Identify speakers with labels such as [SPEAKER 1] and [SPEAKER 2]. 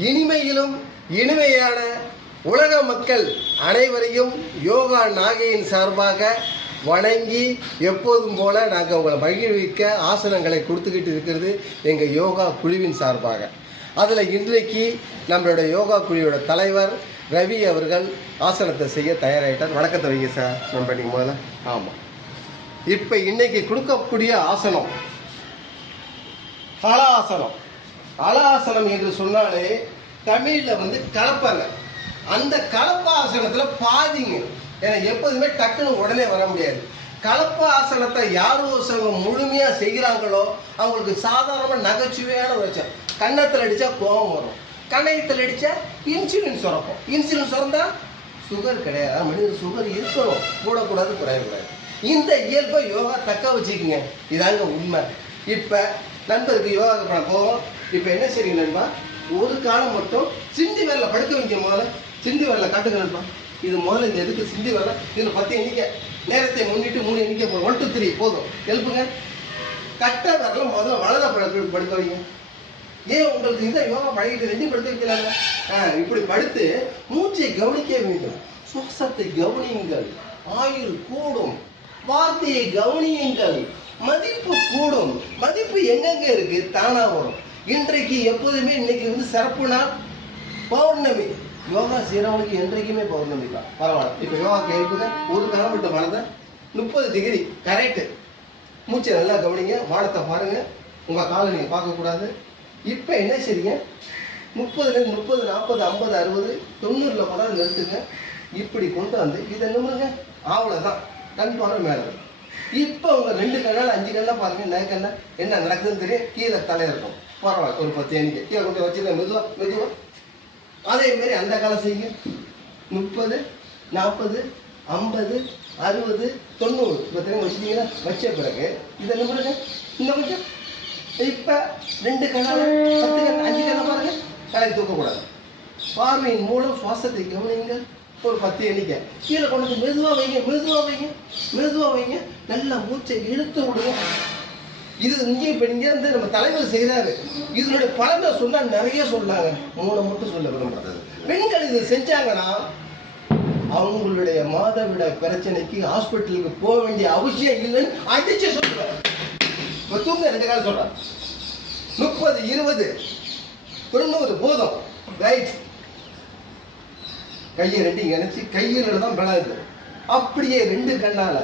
[SPEAKER 1] இனிமையிலும் இனிமையான உலக மக்கள் அனைவரையும் யோகா நாகையின் சார்பாக வணங்கி எப்போதும் போல நாங்கள் உங்களை மகிழ்விக்க ஆசனங்களை கொடுத்துக்கிட்டு இருக்கிறது எங்கள் யோகா குழுவின் சார்பாக. அதில் இன்றைக்கு நம்மளுடைய யோகா குழுவோட தலைவர் ரவி அவர்கள் ஆசனத்தை செய்ய தயாராகிட்டார் வணக்கத்தை வைங்க சார் நம்ம நீங்கள் முதல்ல. ஆமாம் இப்போ இன்னைக்கு கொடுக்கக்கூடிய ஆசனம் ஹலாசனம் அலாசனம் என்று சொன்னாலே தமிழில் வந்து கலப்பாங்க. அந்த கலப்பாசனத்தில் பாதிங்க. ஏன்னா எப்போதுமே டக்குன்னு உடனே வர முடியாது. கலப்பாசனத்தை யாரோ யார் ஒருத்தவங்க முழுமையாக செய்கிறாங்களோ அவங்களுக்கு சாதாரணமாக நகைச்சுவையான வச்சா கன்னத்தில் அடித்தா கோபம் வரும். கணையத்தில் அடித்தா இன்சுலின் சுரப்போம் இன்சுலின் சுரந்தா சுகர் கிடையாது. மனிதன் சுகர் இருக்கணும். கூடக்கூடாது குறையக்கூடாது. இந்த இயல்பை யோகா தக்க வச்சுக்கோங்க. இதாங்க உண்மை. இப்போ நண்பருக்கு யோகா பண்ண போவோம் இப்போ என்ன செய்யுங்க நண்பா? ஒரு காலம் மட்டும் சிந்தி வரல படுக்க வைக்க முதல்ல. சிந்தி வரல காட்டுங்க நண்பா. இது முதல்ல இந்த எதுக்கு சிந்தி வரல இதில் பத்து எண்ணிக்கை. நேரத்தை முன்னிட்டு மூணு எண்ணிக்கை போதும் ஒன் டூ த்ரீ போதும். எழுப்புங்க. கட்ட வரல முதல்ல வலத படுக்க படுக்க வைங்க. ஏன் உங்களுக்கு இந்த யோகா பழகிட்டு ரெண்டு படுத்து வைக்கலாங்க ஆ, இப்படி படுத்து மூச்சை கவனிக்க வேண்டும். சுவாசத்தை கவனியுங்கள். ஆயுள் கூடும். வார்த்தையை கவனியுங்கள். மதிப்பு கூடும். மதிப்பு எங்கெங்க இருக்கு? தானா வரும். இன்றைக்கு எப்போதுமே இன்னைக்கு வந்து சிறப்பு நாள் பௌர்ணமி. யோகா செய்கிறவங்களுக்கு என்றைக்குமே பௌர்ணமி தான். பரவாயில்ல. இப்போ யோகா கேட்குது ஒரு கிலோமீட்டர் விட்டு மனதை முப்பது டிகிரி கரெக்டு மூச்சை நல்லா கவனிங்க வானத்தை பாருங்க. உங்கள் காலை நீங்கள் பார்க்கக்கூடாது. இப்போ என்ன செய்றீங்க? முப்பதுலேருந்து முப்பது நாற்பது ஐம்பது அறுபது தொண்ணூறில் கொண்டாந்து நிறுத்துங்க. இப்படி கொண்டு வந்து இதை நிமிருங்க. அவ்வளோதான் கண் பார்வை மேலே. இப்போ உங்கள் ரெண்டு கண்ணால் அஞ்சு கண்ணா பாருங்க கண்ணா என்ன நடக்குதுன்னு தெரியும் கீழே தலை இருக்கும். பரவாயில்ல ஒரு பத்து எண்ணிக்கை. கீழே கொண்டு வச்சுருக்கேன் மெதுவாக மெதுவாக அதே மாதிரி அந்த காலம் செய்யுங்க. முப்பது நாற்பது ஐம்பது அறுபது தொண்ணூறு. இப்போ திரும்ப வச்சுட்டீங்கன்னா வச்ச பிறகு இது என்ன பண்ணுங்க? இந்த கொஞ்சம் இப்போ ரெண்டு கண்ணால பத்து கண்ணா அஞ்சு கண்ணை பாருங்க. தலை தூக்கக்கூடாது. பார்வையின் மூலம் சுவாசத்தை கவனிங்க ஒரு பத்து எண்ணிக்கை. கீழே கொண்டு மெதுவாக வைங்க மெதுவாக வைங்க மெதுவாக வைங்க. நல்லா மூச்சை இழுத்து விடுங்க. இது இங்கே இப்போ இங்கே இருந்து நம்ம தலைவர் செய்கிறாரு இதனுடைய பலனை சொன்னால் நிறைய சொல்லாங்க மூணை மட்டும் சொல்ல விரும்புறது. பெண்கள் இது செஞ்சாங்கன்னா அவங்களுடைய மாதவிட பிரச்சனைக்கு ஹாஸ்பிட்டலுக்கு போக வேண்டிய அவசியம் இல்லைன்னு அடிச்சு சொல்லுவேன் இப்போ தூங்க ரெண்டு காலம் சொல்கிறேன் முப்பது இருபது தொண்ணூறு போதும். ரைட் கையை ரெண்டு இணைச்சி கையில் தான் விளாது அப்படியே ரெண்டு கண்ணால